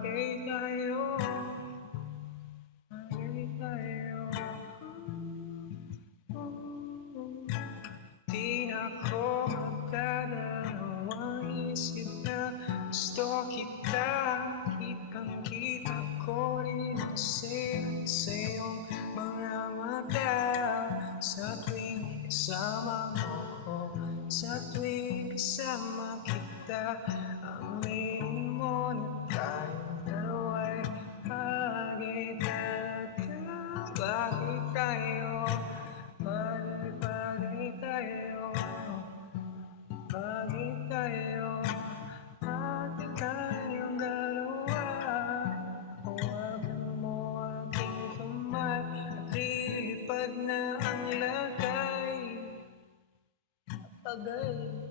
bagay tayo, bagay tayo. Di ako magdadalawang isip na gusto kita. Kitang-kita ko rin kasi sa iyong mga mata. Sa tuwing kasama mo, sa tuwing kasama kita, aminin mo na tayong dalawa'y bagay talaga. Bagay tayo, bagay tayo, bagay tayo, bagay tayong dalawa. Hawakan mo aking kamay at lilipad na ang lagay. Agay.